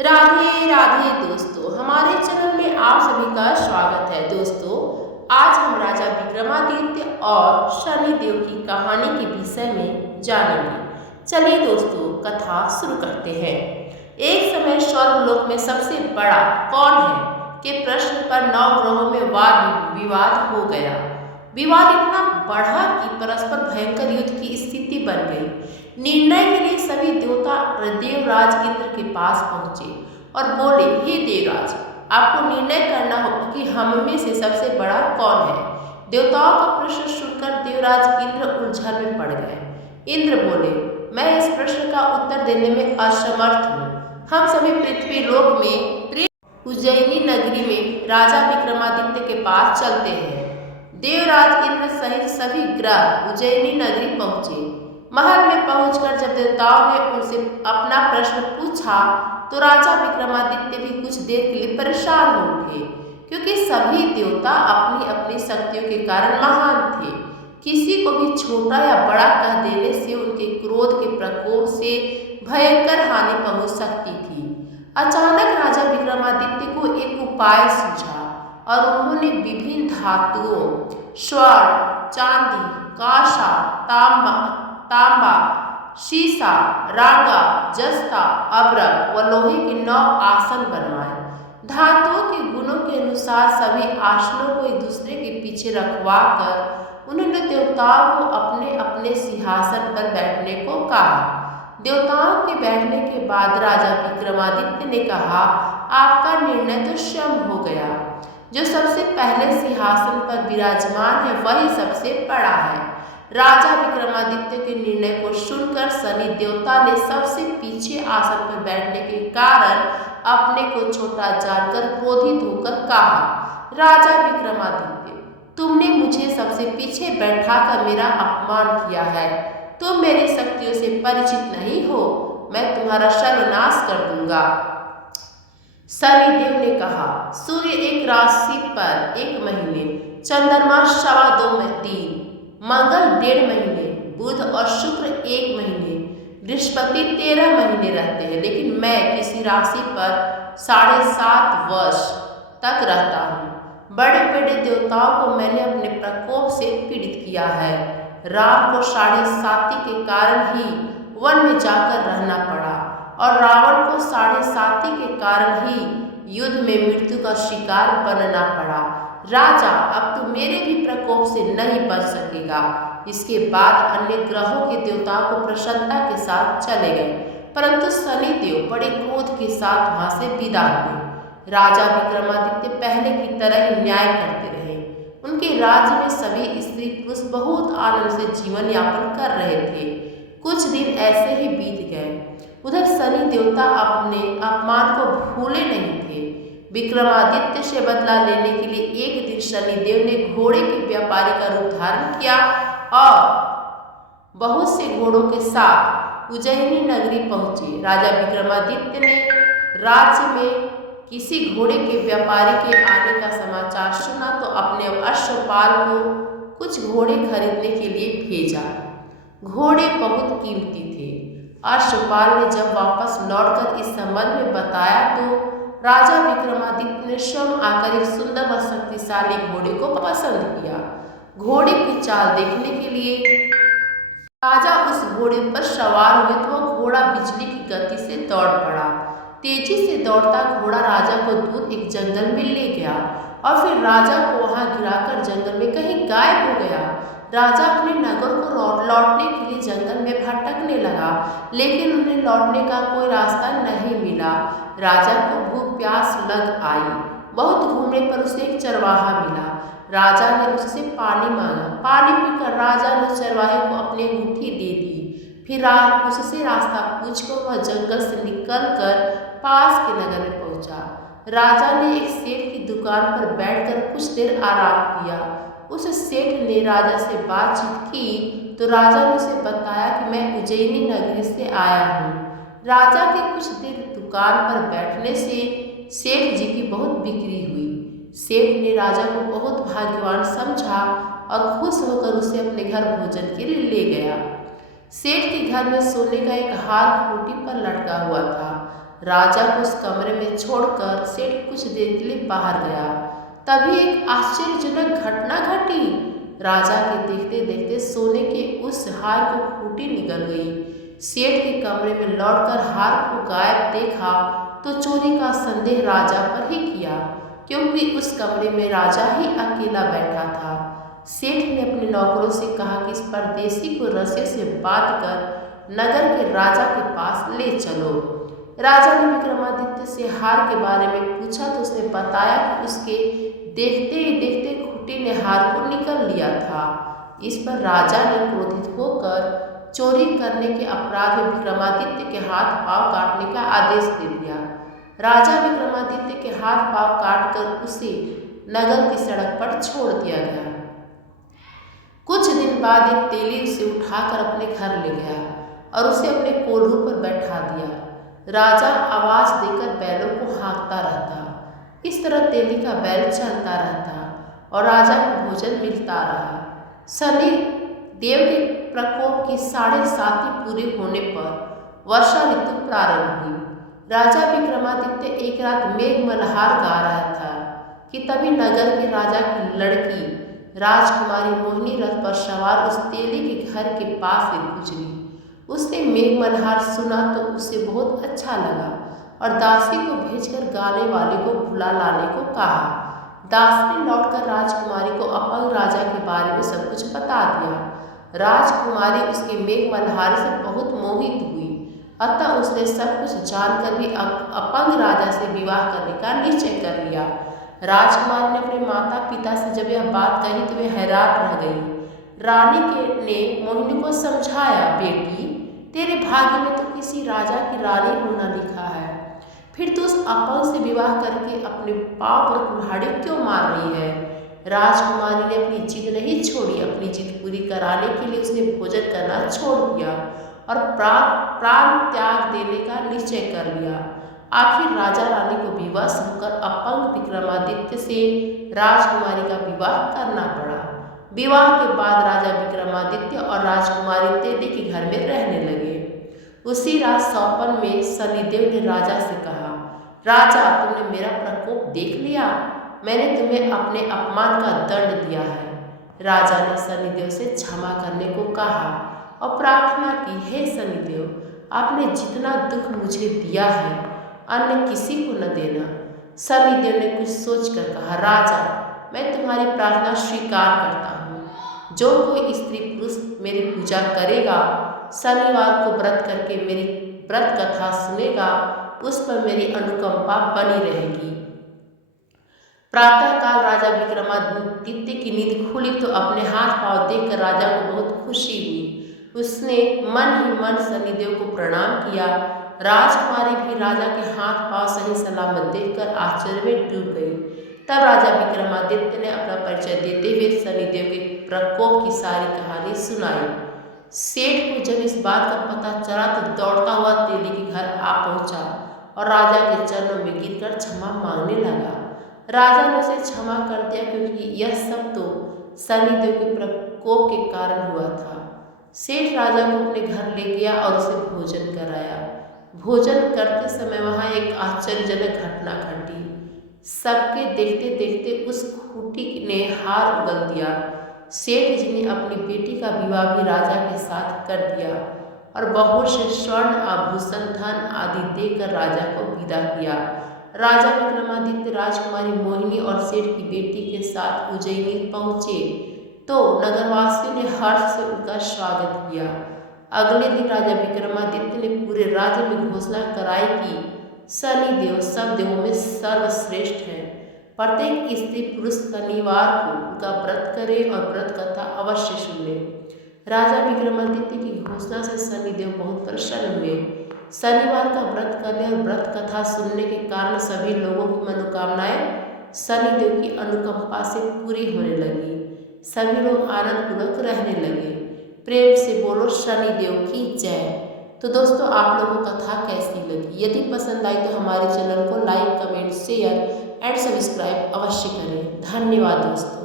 राधे राधे दोस्तों, हमारे चैनल में आप सभी का स्वागत है। दोस्तों, आज हम राजा विक्रमादित्य और शनिदेव की कहानी के विषय में जानेंगे। चलिए दोस्तों, कथा शुरू करते हैं। एक समय स्वर्गलोक में सबसे बड़ा कौन है के प्रश्न पर 9 ग्रहों में वाद विवाद हो गया। विवाद इतना बढ़ा कि परस्पर भयंकर युद्ध की स्थिति बन गई। निर्णय के लिए सभी देवता देवराज इंद्र के पास पहुंचे और बोले, हे देवराज, आपको निर्णय करना होगा कि हम में से सबसे बड़ा कौन है। देवताओं का प्रश्न सुनकर देवराज इंद्र उलझन में पड़ गए। इंद्र बोले, मैं इस प्रश्न का उत्तर देने में असमर्थ हूँ। हम सभी पृथ्वी लोक में उज्जैनी नगरी में राजा विक्रमादित्य के पास चलते हैं। देवराज इंद्र सहित सभी ग्रह उज्जैनी नगरी पहुंचे। महल में पहुंचकर जब देवताओं ने उनसे अपना प्रश्न पूछा तो राजा विक्रमादित्य भी कुछ देर के लिए परेशान हो उठे, क्योंकि सभी देवता अपनी अपनी शक्तियों के कारण महान थे। किसी को भी छोटा या बड़ा कह देने से उनके क्रोध के प्रकोप से भयंकर हानि पहुंच सकती थी। अचानक राजा विक्रमादित्य को एक उपाय सूझा और उन्होंने विभिन्न धातुओं स्वर्ण, चांदी, कांसा, तांबा, शीशा, रांगा, जस्ता, अभ्रक व लोहे के 9 आसन बनवाए। धातुओं के गुणों के अनुसार सभी आसनों को एक दूसरे के पीछे रखवा कर उन्होंने देवताओं को अपने अपने सिंहासन पर बैठने को कहा। देवताओं के बैठने के बाद राजा विक्रमादित्य ने कहा, आपका निर्णय तो स्वयं हो गया। जो सबसे पहले सिंहासन पर विराजमान है वही सबसे बड़ा है। राजा विक्रमादित्य के निर्णय को सुनकर शनि देवता ने सबसे पीछे आसन पर बैठने के कारण अपने को छोटा जानकर क्रोधित होकर कहा, राजा विक्रमादित्य, तुमने मुझे सबसे पीछे बैठाकर मेरा अपमान किया है। तुम मेरी शक्तियों से परिचित नहीं हो, मैं तुम्हारा सर्वनाश कर दूंगा। शनिदेव ने कहा, सूर्य एक राशि पर 1 महीने, चंद्रमा 2.25 दिन, मंगल 1.5 महीने, बुध और शुक्र 1 महीने, बृहस्पति 13 महीने रहते हैं, लेकिन मैं किसी राशि पर 7.5 वर्ष तक रहता हूँ। बड़े बड़े देवताओं को मैंने अपने प्रकोप से पीड़ित किया है। राम को 7.5 के कारण ही वन में जाकर रहना पड़ा और रावण को 7.5 के कारण ही युद्ध में मृत्यु का शिकार बनना पड़ा। राजा, अब तू मेरे भी प्रकोप से नहीं बच सकेगा। इसके बाद अन्य ग्रहों के देवताओं को प्रसन्नता के साथ चले गए, परंतु शनिदेव बड़े क्रोध के साथ वहां से विदा हुए। राजा विक्रमादित्य पहले की तरह ही न्याय करते रहे। उनके राज्य में सभी स्त्री पुरुष बहुत आनंद से जीवन यापन कर रहे थे। कुछ दिन ऐसे ही बीत गए। उधर शनि देवता अपने अपमान को भूले नहीं थे। विक्रमादित्य से बदला लेने के लिए एक दिन शनिदेव ने घोड़े के व्यापारी का रूप धारण किया और बहुत से घोड़ों के साथ उज्जैनी नगरी पहुंचे। राजा विक्रमादित्य ने राज्य में किसी घोड़े के व्यापारी के आने का समाचार सुना तो अपने अश्वपाल को कुछ घोड़े खरीदने के लिए भेजा। घोड़े बहुत कीमती थे। अश्वपाल ने जब वापस लौटकर इस संबंध में बताया तो राजा विक्रमादित्य ने स्वयं आकर एक सुंदर व शक्तिशाली घोड़े को पसंद किया। घोड़े की चाल देखने के लिए राजा उस घोड़े पर सवार हुए तो वह घोड़ा बिजली की गति से दौड़ पड़ा। तेजी से दौड़ता घोड़ा राजा को दूर एक जंगल में ले गया और फिर राजा को वहां गिराकर जंगल में कहीं गायब हो गया। राजा अपने नगर को लौटने के लिए जंगल में भटकने लगा, लेकिन उन्हें लौटने का कोई रास्ता नहीं मिला। राजा को भूख प्यास लग आई। बहुत घूमने पर उसे एक चरवाहा मिला। राजा ने उससे पानी मांगा। पानी पीकर राजा ने चरवाहे को अपनी अंगूठी दे दी। फिर उससे रास्ता पूछकर वह जंगल से निकलकर पास के नगर में पहुंचा। राजा ने एक सेठ की दुकान पर बैठकर कुछ देर आराम किया। उस सेठ ने राजा से बातचीत की तो राजा ने उसे बताया कि मैं उज्जैनी नगरी से आया हूँ। राजा के कुछ देर दुकान पर बैठने से सेठ जी की बहुत बिक्री हुई। सेठ ने राजा को बहुत भाग्यवान समझा और खुश होकर उसे अपने घर भोजन के लिए ले गया। सेठ के घर में सोने का एक हार खूंटी पर लटका हुआ था। राजा को उस कमरे में छोड़कर सेठ कुछ देर के लिए बाहर गया। तभी एक आश्चर्यजनक घटना घटी। राजा के देखते देखते सोने के उस हार को खूंटी निकल गई। सेठ के कमरे में लौटकर हार को गायब देखा तो चोरी का संदेह राजा पर ही किया, क्योंकि उस कमरे में राजा ही अकेला बैठा था। सेठ ने अपने नौकरों से कहा कि इस परदेसी को रस्से से बांधकर नगर के राजा के पास ले चलो। राजा ने विक्रमादित्य से हार के बारे में पूछा तो उसने बताया कि उसके देखते ही देखते खूंटी ने हार को निकल लिया था। इस पर राजा ने क्रोधित होकर चोरी करने के अपराध में विक्रमादित्य के हाथ पांव काटने का आदेश दे दिया। राजा विक्रमादित्य के हाथ पांव काटकर उसे नगर की सड़क पर छोड़ दिया गया। कुछ दिन बाद एक तेली उसे उठाकर अपने घर ले गया और उसे अपने कोल्हू पर बैठा दिया। राजा आवाज देकर बैलों को हाँकता रहता। इस तरह तेली का बैल चलता रहता और राजा को भोजन मिलता रहा। शनि देव के प्रकोप की 7.5 पूरे होने पर वर्षा ऋतु प्रारंभ हुई। राजा विक्रमादित्य एक रात मेघ मल्हार गा रहा था कि तभी नगर के राजा की लड़की राजकुमारी मोहिनी रथ पर सवार उस तेली के घर के पास से गुजरी। उसने मेघ मल्हार सुना तो उसे बहुत अच्छा लगा और दासी को भेजकर गाने वाले को बुला लाने को कहा। दास ने लौटकर राजकुमारी को अपंग राजा के बारे में सब कुछ बता दिया। राजकुमारी उसके मेघ मल्हार से बहुत मोहित हुई, अतः उसने सब कुछ जानकर भी अपंग राजा से विवाह करने का निश्चय कर लिया। राजकुमार ने अपने माता पिता से जब यह बात कही तो वे हैरान रह गई। रानी ने मोहिनी को समझाया, बेटी तेरे भाग्य में तो किसी राजा की रानी होना लिखा है, फिर तू उस अपंग से विवाह करके अपने पाँव पर कुल्हाड़ी क्यों मार रही है। राजकुमारी ने अपनी जिद नहीं छोड़ी। अपनी जिद पूरी कराने के लिए उसने भोजन करना छोड़ दिया और प्राण त्याग देने का निश्चय कर लिया। आखिर राजा रानी को विवश होकर अपंग विक्रमादित्य से राजकुमारी का विवाह करना पड़ा। विवाह के बाद राजा विक्रमादित्य और राजकुमारी तेली के घर में रहने लगे। उसी रात सौपन में शनिदेव ने राजा से कहा, राजा तुमने मेरा प्रकोप देख लिया, मैंने तुम्हें अपने अपमान का दंड दिया है। राजा ने शनिदेव से क्षमा करने को कहा और प्रार्थना की, हे शनिदेव आपने जितना दुख मुझे दिया है अन्य किसी को न देना। शनिदेव ने कुछ सोचकर कहा, राजा मैं तुम्हारी प्रार्थना स्वीकार करता हूँ। जो कोई स्त्री पुरुष मेरी पूजा करेगा, शनिवार को व्रत करके मेरी व्रत कथा सुनेगा, उस पर मेरी अनुकंपा बनी रहेगी। प्रातःकाल राजा विक्रमादित्य की नींद खुली तो अपने हाथ पांव देखकर राजा को बहुत खुशी हुई। उसने मन ही मन शनिदेव को प्रणाम किया। राजकुमारी भी राजा के हाथ पांव सही सलामत देखकर आश्चर्य में डूब गई। तब राजा विक्रमादित्य ने अपना परिचय देते हुए शनिदेव के प्रकोप की सारी कहानी सुनाई। सेठ को जब इस बात का पता चला तो दौड़ता हुआ तेली के घर आ पहुंचा और राजा के चरणों में गिरकर क्षमा मांगने लगा। राजा ने उसे क्षमा कर दिया, क्योंकि यह सब तो शनिदेव के प्रकोप के कारण हुआ था। सेठ राजा को अपने घर ले गया और उसे भोजन कराया। भोजन करते समय वहाँ एक आश्चर्यजनक घटना घटी। सबके देखते देखते उस खूंटी ने हार उगल दिया। सेठ जी ने अपनी बेटी का विवाह भी राजा के साथ कर दिया और बहुत से स्वर्ण आभूषण धन आदि देकर राजा को विदा किया। राजा विक्रमादित्य राजकुमारी मोहिनी और सेठ की बेटी के साथ उज्जैनी पहुँचे तो नगरवासियों ने हर्ष से उनका स्वागत किया। अगले दिन राजा विक्रमादित्य ने पूरे राज्य में घोषणा कराई कि शनिदेव सब देवों में सर्वश्रेष्ठ है। प्रत्येक स्त्री पुरुष शनिवार को उनका व्रत करे और व्रत कथा अवश्य सुन ले। राजा विक्रमादित्य की घोषणा से शनिदेव बहुत प्रसन्न हुए। शनिवार का व्रत करने और व्रत कथा सुनने के कारण सभी लोगों की मनोकामनाएं शनिदेव की अनुकंपा से पूरी होने लगी। सभी लोग आनंदपूर्वक रहने लगे। प्रेम से बोलो शनिदेव की जय। तो दोस्तों आप लोगों को कथा कैसी लगी? यदि पसंद आई तो हमारे चैनल को like, comment, share and subscribe अवश्य करें। धन्यवाद दोस्तों।